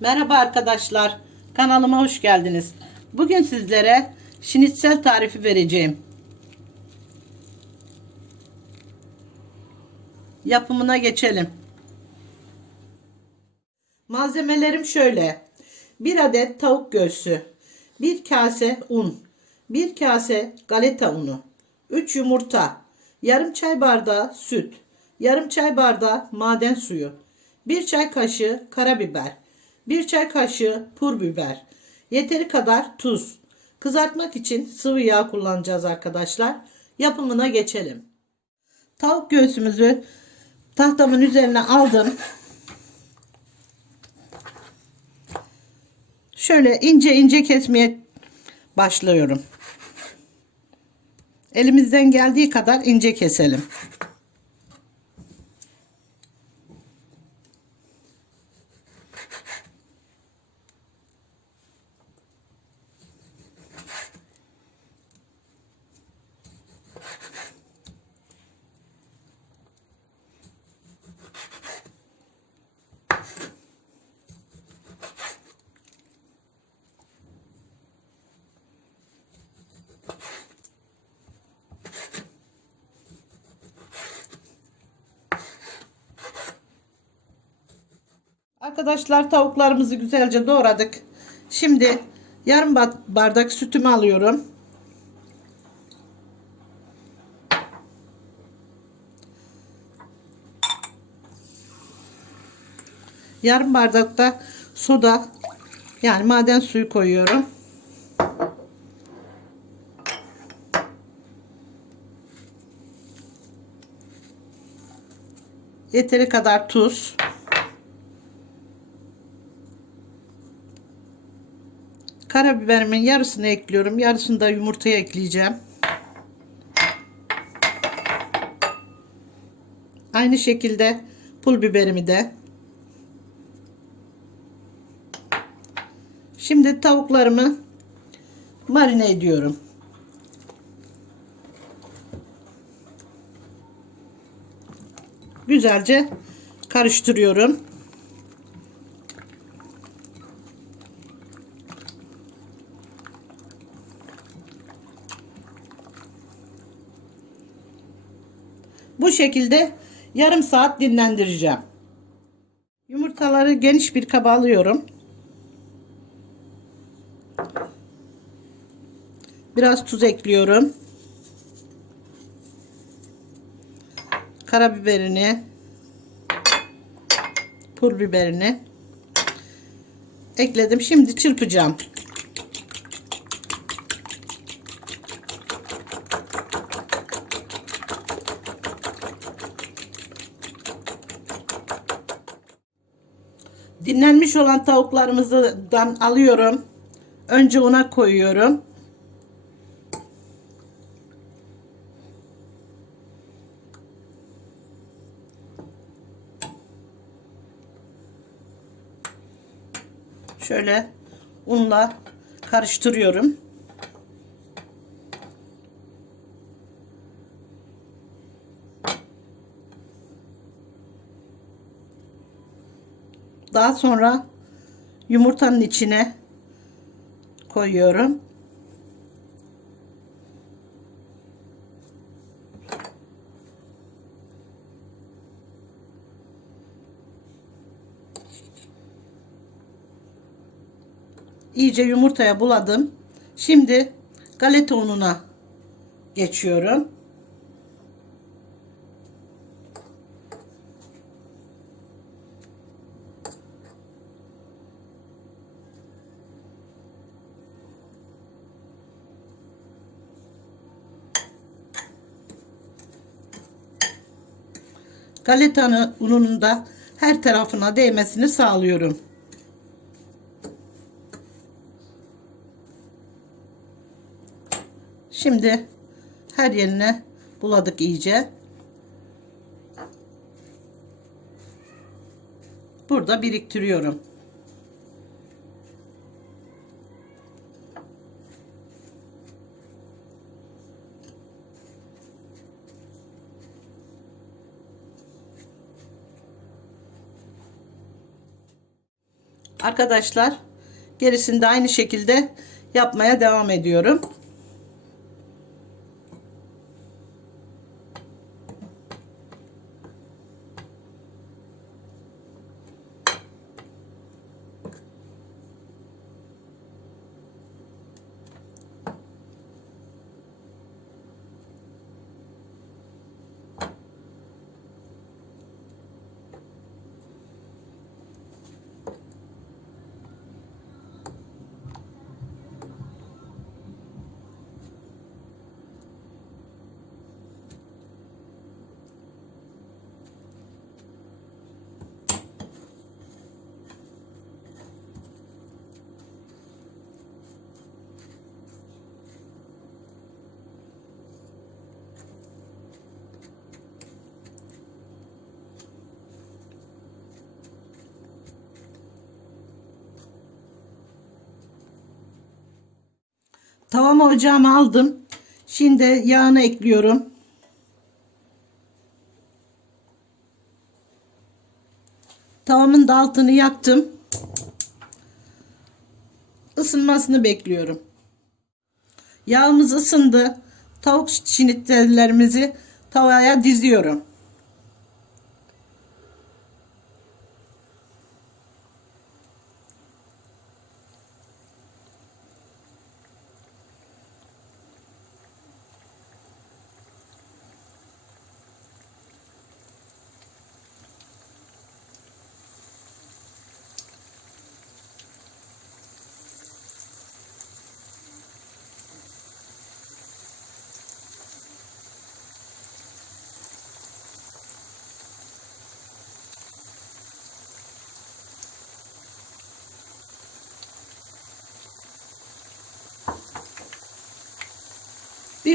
Merhaba arkadaşlar. Kanalıma hoş geldiniz. Bugün sizlere şinitsel tarifi vereceğim. Yapımına geçelim. Malzemelerim şöyle. 1 adet tavuk göğsü, 1 kase un, 1 kase galeta unu, 3 yumurta, yarım çay bardağı süt, yarım çay bardağı maden suyu, 1 çay kaşığı karabiber, 1 çay kaşığı pul biber, yeteri kadar tuz. Kızartmak için sıvı yağ kullanacağız arkadaşlar. Yapımına geçelim. Tavuk göğsümüzü tahtamın üzerine aldım. Şöyle ince ince kesmeye başlıyorum. Elimizden geldiği kadar ince keselim. Arkadaşlar tavuklarımızı güzelce doğradık. Şimdi yarım ba- bardak sütümü alıyorum. Yarım bardak da soda yani maden suyu koyuyorum. Yeteri kadar tuz. Karabiberimin yarısını ekliyorum. Yarısını da yumurtaya ekleyeceğim. Aynı şekilde pul biberimi de. Şimdi tavuklarımı marine ediyorum. Güzelce karıştırıyorum. Bu şekilde yarım saat dinlendireceğim. Yumurtaları geniş bir kaba alıyorum. Biraz tuz ekliyorum. Karabiberini, pul biberini ekledim. Şimdi çırpacağım. Dinlenmiş olan tavuklarımızdan alıyorum. Önce ona koyuyorum. Şöyle unla karıştırıyorum. Daha sonra yumurtanın içine koyuyorum. İyice yumurtaya buladım. Şimdi galeta ununa geçiyorum. Galetanın ununun da her tarafına değmesini sağlıyorum. Şimdi her yerine buladık iyice. Burada biriktiriyorum. Arkadaşlar gerisini de aynı şekilde yapmaya devam ediyorum. Tavamı ocağıma aldım. Şimdi yağını ekliyorum. Tavamın da altını yaktım. Isınmasını bekliyorum. Yağımız ısındı. Tavuk şinitlerimizi tavaya diziyorum.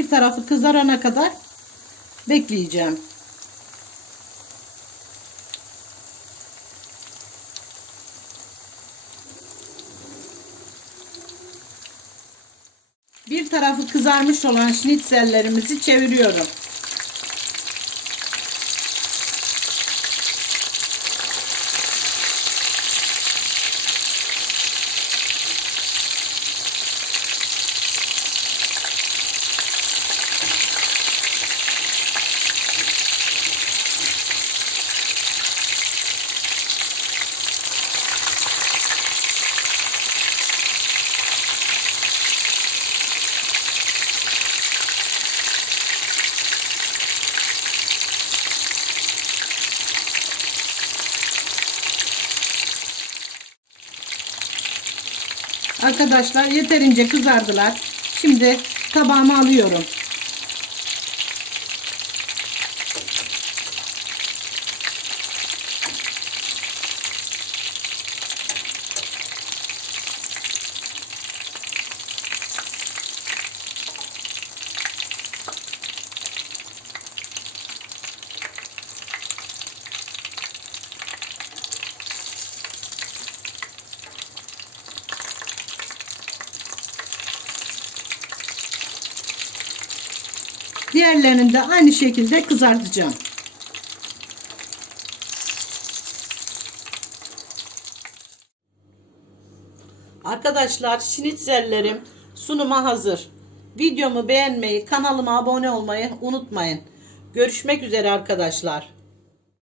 Bir tarafı kızarana kadar bekleyeceğim. Bir tarafı kızarmış olan şnitzellerimizi çeviriyorum. Arkadaşlar yeterince kızardılar. Şimdi tabağıma alıyorum. Diğerlerini de aynı şekilde kızartacağım. Arkadaşlar şinitzellerim sunuma hazır. Videomu beğenmeyi, kanalıma abone olmayı unutmayın. Görüşmek üzere arkadaşlar.